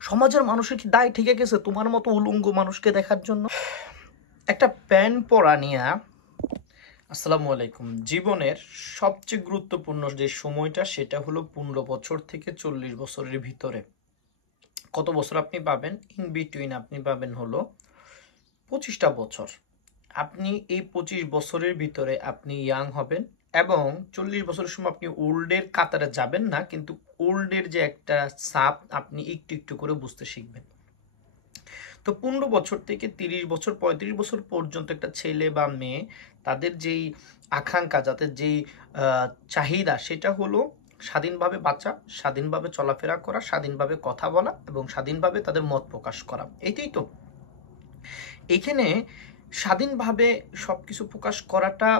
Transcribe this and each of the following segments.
সমাজের মানুষের কি দায় ঠিক গেছে তোমার মতো উলঙ্গ মানুষকে দেখার জন্য? একটা প্যান্ট পরা নিয়ে, আসসালামু আলাইকুম। জীবনের সবচেয়ে গুরুত্বপূর্ণ যে সময়টা সেটা হলো 15 বছর থেকে 40 বছরের ভিতরে। কত বছর আপনি পাবেন? ইন বিটুইন আপনি পাবেন হলো 25টা বছর। আপনি এই 25 বছরের ভিতরে আপনি ইয়াং হবেন এবং 40 বছরের সময় আপনি ওল্ডের কাতারে যাবেন না, কিন্তু ওল্ডের যে একটা ছাপ আপনি একটু একটু করে বুঝতে শিখবেন। তো 15 বছর থেকে 30 বছর 35 বছর পর্যন্ত একটা ছেলে বা মেয়ে তাদের যেই আকাঙ্ক্ষা, যাদের যেই চাহিদা, সেটা হলো স্বাধীনভাবে বাঁচা, স্বাধীনভাবে চলাফেরা করা, স্বাধীনভাবে কথা বলা এবং স্বাধীনভাবে তাদের মত প্রকাশ করা। এটাই তো এখানে স্বাধীনভাবে সবকিছু প্রকাশ করাটা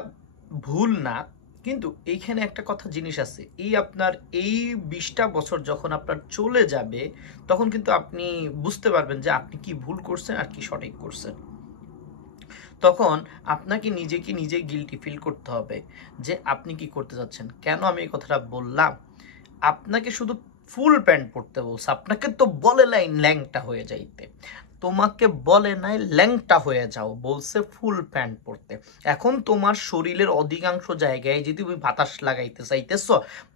ভুল না, কিন্তু এইখানে একটা কথা জিনিস আছে, এই আপনার এই 20টা বছর যখন আপনার চলে যাবে তখন কিন্তু আপনি বুঝতে পারবেন যে আপনি কি ভুল করছেন আর কি সঠিক করছেন। তখন আপনাকে নিজেকে নিজে গিল্টি ফিল করতে হবে যে আপনি কি করতে যাচ্ছেন। কেন আমি এই কথাটা বললাম? আপনাকে শুধু ফুল প্যান্ট পরতে বলছে, আপনাকে তো বলে নাই ল্যাংটা হয়ে যাইতে, তোমাকে বলে নাই ল্যাংটা হয়ে যাও, বলছে ফুল প্যান্ট পরতে। এখন তোমার শরীরের অধিকাংশ জায়গায় যদি তুমি বাতাস লাগাইতে চাইতেছ,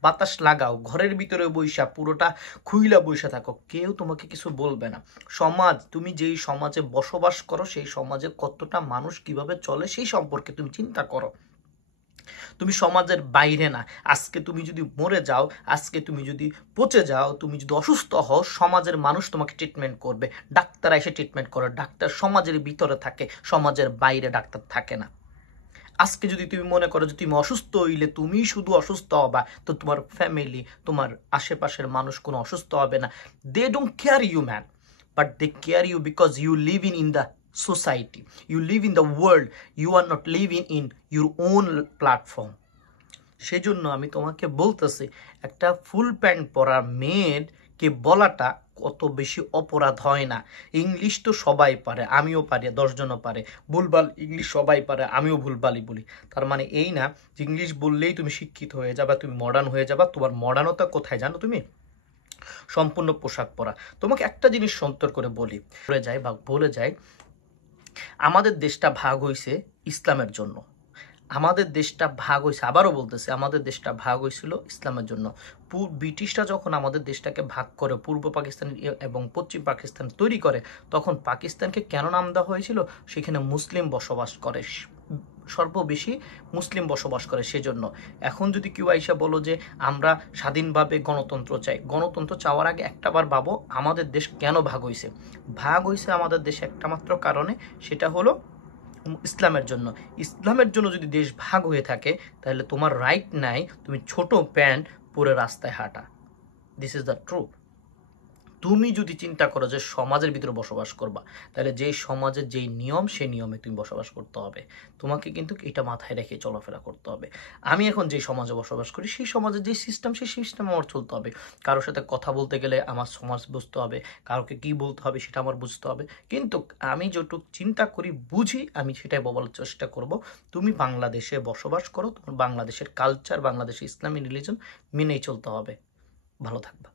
বাতাস লাগাও, ঘরের ভিতরে বইসা পুরোটা খুইলা বইসা থাকো, কেউ তোমাকে কিছু বলবে না। সমাজ, তুমি যেই সমাজে বসবাস করো সেই সমাজে কতটা মানুষ কিভাবে চলে সেই সম্পর্কে তুমি চিন্তা করো। তুমি সমাজের বাইরে না। আজকে তুমি যদি মরে যাও, আজকে তুমি যদি পচে যাও, তুমি যদি অসুস্থ হও, সমাজের মানুষ তোমাকে ট্রিটমেন্ট করবে, ডাক্তার এসে ট্রিটমেন্ট করে। ডাক্তার সমাজের ভিতরে থাকে, সমাজের বাইরে ডাক্তার থাকে না। আজকে যদি তুমি মনে করো যে তুমি অসুস্থ হইলে তুমি শুধু অসুস্থ হবা, তো তোমার ফ্যামিলি, তোমার আশেপাশের মানুষ কোনো অসুস্থ হবে না। They don't care you man, but they care you because you live in the society, you live in the world, you are not living in your own platform. সেই জন্য আমি তোমাকে বলতেছি, একটা ফুল প্যান্ট পরা মেয়েকে বলাটা কত বেশি অপরাধ হয় না। ইংলিশ তো সবাই পারে, আমিও পারি, 10 জনও পারে। ভুলভাল ইংলিশ সবাই পারে, আমিও ভুলভালই বলি। তার মানে এই না যে ইংলিশ বললেই তুমি শিক্ষিত হয়ে যাবা, তুমি মডার্ন হয়ে যাবা। তোমার মডার্নতা কোথায় জানো তুমি? সম্পূর্ণ পোশাক পরা। তোমাকে একটা জিনিস সন্তর করে বলে যায় আমাদের দেশটা ভাগ হয়েছে ইসলামের জন্য। আমাদের দেশটা ভাগ হয়েছে, আবারও বলতেছে, আমাদের দেশটা ভাগ হয়েছিল ইসলামের জন্য। ব্রিটিশরা যখন আমাদের দেশটাকে ভাগ করে, পূর্ব পাকিস্তান এবং পশ্চিম পাকিস্তান তৈরি করে, তখন পাকিস্তানকে কেন নাম দেওয়া হয়েছিল? সেখানে মুসলিম বসবাস করে, সর্ববেশি মুসলিম বসবাস করে, সেজন্য। এখন যদি কেউ আইসা বলো যে আমরা স্বাধীনভাবে গণতন্ত্র চাই, গণতন্ত্র চাওয়ার আগে একটাবার ভাবো আমাদের দেশ কেন ভাগ হয়েছে। ভাগ হয়েছে আমাদের দেশ একটা মাত্র কারণে, সেটা হলো ইসলামের জন্য। ইসলামের জন্য যদি দেশ ভাগ হয়ে থাকে, তাহলে তোমার রাইট নাই তুমি ছোট প্যান্ট পরে রাস্তায় হাঁটা। This is the true. তুমি যদি চিন্তা করো যে সমাজের ভিতরে বসবাস করবা, তাহলে যেই সমাজের যেই নিয়ম সেই নিয়মে তুমি বসবাস করতে হবে। তোমাকে কিন্তু এটা মাথায় রেখে চলাফেরা করতে হবে। আমি এখন যেই সমাজে বসবাস করি সেই সমাজের যে সিস্টেম, সেই সিস্টেম আমার চলতে হবে। কারোর সাথে কথা বলতে গেলে আমার সমাজ বুঝতে হবে, কারোকে কি বলতে হবে সেটা আমার বুঝতে হবে। কিন্তু আমি যেটুকু চিন্তা করি, বুঝি, আমি সেটাই বলার চেষ্টা করব। তুমি বাংলাদেশে বসবাস করো, তোমার বাংলাদেশের কালচার, বাংলাদেশের ইসলামী রিলিজন মেনেই চলতে হবে। ভালো থাকবা।